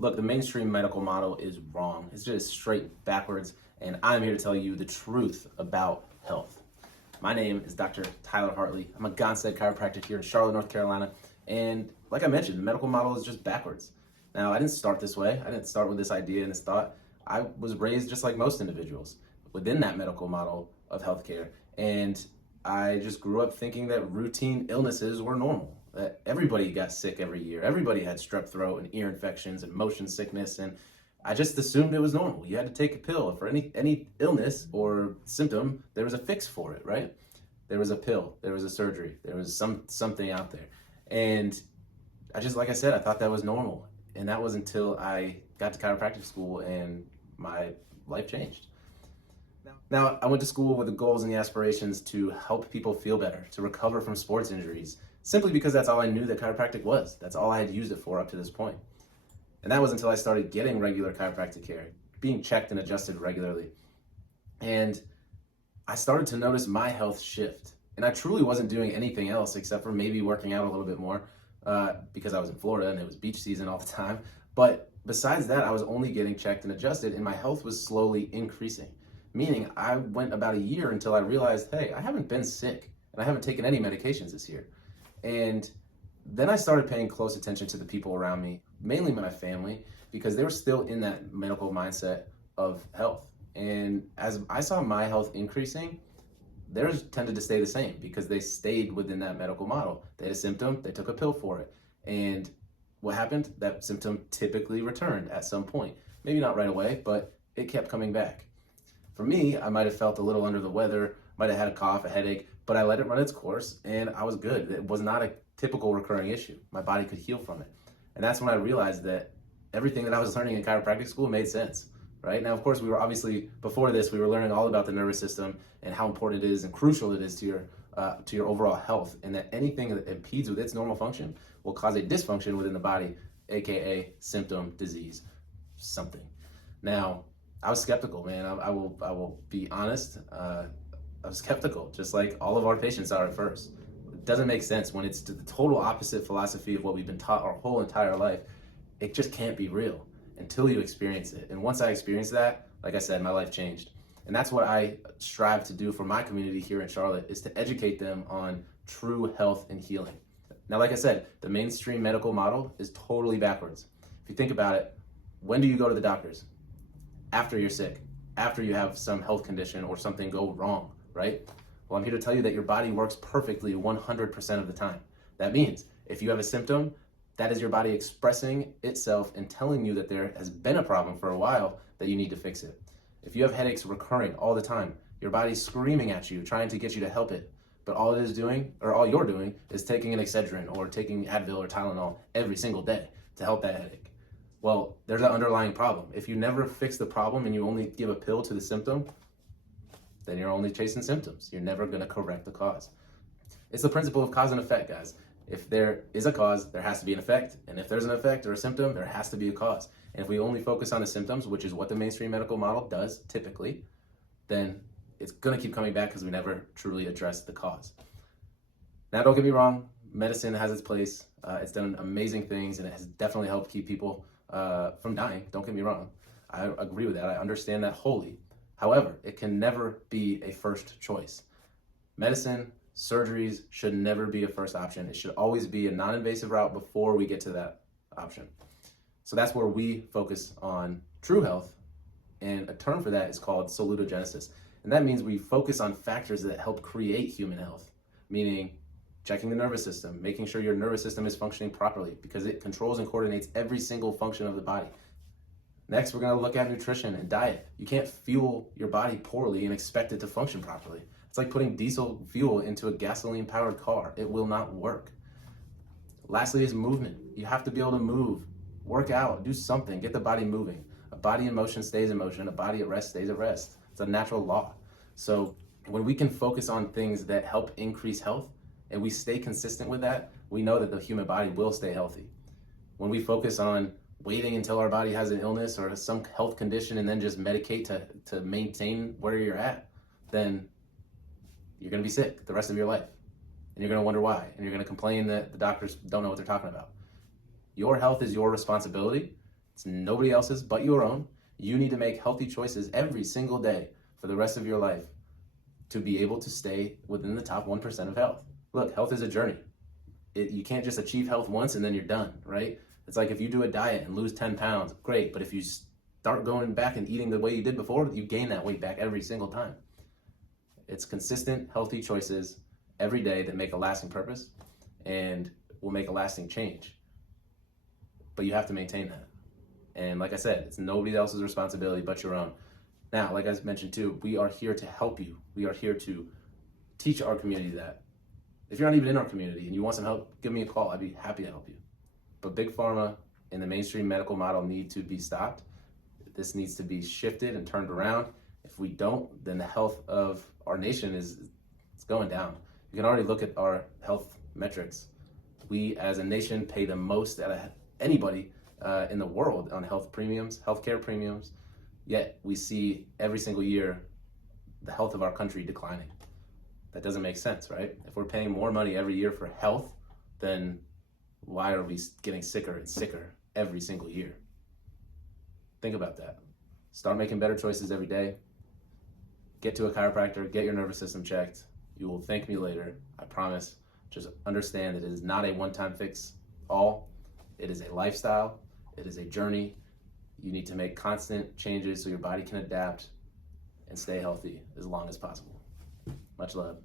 Look, the mainstream medical model is wrong. It's just straight backwards, and I'm here to tell you the truth about health. My name is Dr. Tyler Hartley. I'm a Gonstead chiropractic here in Charlotte, North Carolina, and like I mentioned, the medical model is just backwards. Now, I didn't start this way. I didn't start with this idea and this thought. I was raised just like most individuals within that medical model of healthcare, and I just grew up thinking that routine illnesses were normal. That everybody got sick every year. Everybody had strep throat and ear infections and motion sickness, and I just assumed it was normal. You had to take a pill for any illness or symptom. There was a fix for it, right? There was a pill. There was a surgery. There was something out there, and I just, like I said, I thought that was normal, and that was until I got to chiropractic school and my life changed. Now, I went to school with the goals and the aspirations to help people feel better, to recover from sports injuries, simply because that's all I knew that chiropractic was. That's all I had used it for up to this point. And that was until I started getting regular chiropractic care, being checked and adjusted regularly. And I started to notice my health shift. And I truly wasn't doing anything else except for maybe working out a little bit more because I was in Florida and it was beach season all the time. But besides that, I was only getting checked and adjusted, and my health was slowly increasing. Meaning I went about a year until I realized, hey, I haven't been sick and I haven't taken any medications this year. And then I started paying close attention to the people around me, mainly my family, because they were still in that medical mindset of health. And as I saw my health increasing, theirs tended to stay the same because they stayed within that medical model. They had a symptom, they took a pill for it. And what happened? That symptom typically returned at some point. Maybe not right away, but it kept coming back. For me, I might have felt a little under the weather, might have had a cough, a headache, but I let it run its course and I was good. It was not a typical recurring issue. My body could heal from it. And that's when I realized that everything that I was learning in chiropractic school made sense, right? Now, of course, we were obviously, before this, we were learning all about the nervous system and how important it is and crucial it is to your overall health, and that anything that impedes with its normal function will cause a dysfunction within the body, AKA symptom, disease, something. Now, I was skeptical, man. I will be honest. I was skeptical, just like all of our patients are at first. It doesn't make sense when it's the total opposite philosophy of what we've been taught our whole entire life. It just can't be real until you experience it. And once I experienced that, like I said, my life changed. And that's what I strive to do for my community here in Charlotte, is to educate them on true health and healing. Now, like I said, the mainstream medical model is totally backwards. If you think about it, when do you go to the doctors? After you're sick, after you have some health condition or something go wrong, right? Well, I'm here to tell you that your body works perfectly 100% of the time. That means if you have a symptom, that is your body expressing itself and telling you that there has been a problem for a while that you need to fix it. If you have headaches recurring all the time, your body's screaming at you, trying to get you to help it. But all it is doing, or all you're doing, is taking an Excedrin or taking Advil or Tylenol every single day to help that headache. Well, there's an underlying problem. If you never fix the problem and you only give a pill to the symptom, then you're only chasing symptoms. You're never going to correct the cause. It's the principle of cause and effect, guys. If there is a cause, there has to be an effect. And if there's an effect or a symptom, there has to be a cause. And if we only focus on the symptoms, which is what the mainstream medical model does typically, then it's going to keep coming back because we never truly address the cause. Now, don't get me wrong. Medicine has its place. It's done amazing things, and it has definitely helped keep people from dying. Don't get me wrong. I agree with that. I understand that wholly. However, it can never be a first choice. Medicine, surgeries should never be a first option. It should always be a non-invasive route before we get to that option. So that's where we focus on true health, and a term for that is called salutogenesis. And that means we focus on factors that help create human health, meaning checking the nervous system, making sure your nervous system is functioning properly because it controls and coordinates every single function of the body. Next, we're going to look at nutrition and diet. You can't fuel your body poorly and expect it to function properly. It's like putting diesel fuel into a gasoline-powered car. It will not work. Lastly is movement. You have to be able to move, work out, do something, get the body moving. A body in motion stays in motion. A body at rest stays at rest. It's a natural law. So when we can focus on things that help increase health, and we stay consistent with that, we know that the human body will stay healthy. When we focus on waiting until our body has an illness or some health condition and then just medicate to maintain where you're at, then you're gonna be sick the rest of your life. And you're gonna wonder why. And you're gonna complain that the doctors don't know what they're talking about. Your health is your responsibility. It's nobody else's but your own. You need to make healthy choices every single day for the rest of your life to be able to stay within the top 1% of health. Look, health is a journey. You can't just achieve health once and then you're done, right? It's like if you do a diet and lose 10 pounds, great. But if you start going back and eating the way you did before, you gain that weight back every single time. It's consistent, healthy choices every day that make a lasting purpose and will make a lasting change. But you have to maintain that. And like I said, it's nobody else's responsibility but your own. Now, like I mentioned too, we are here to help you. We are here to teach our community that. If you're not even in our community and you want some help, give me a call. I'd be happy to help you. But Big Pharma and the mainstream medical model need to be stopped. This needs to be shifted and turned around. If we don't, then the health of our nation is going down. You can already look at our health metrics. We as a nation pay the most out of anybody in the world on health premiums, healthcare premiums, yet we see every single year the health of our country declining. That doesn't make sense, right? If we're paying more money every year for health, then why are we getting sicker and sicker every single year? Think about that. Start making better choices every day. Get to a chiropractor, get your nervous system checked. You will thank me later, I promise. Just understand that it is not a one-time fix all. It is a lifestyle. It is a journey. You need to make constant changes so your body can adapt and stay healthy as long as possible. Much love.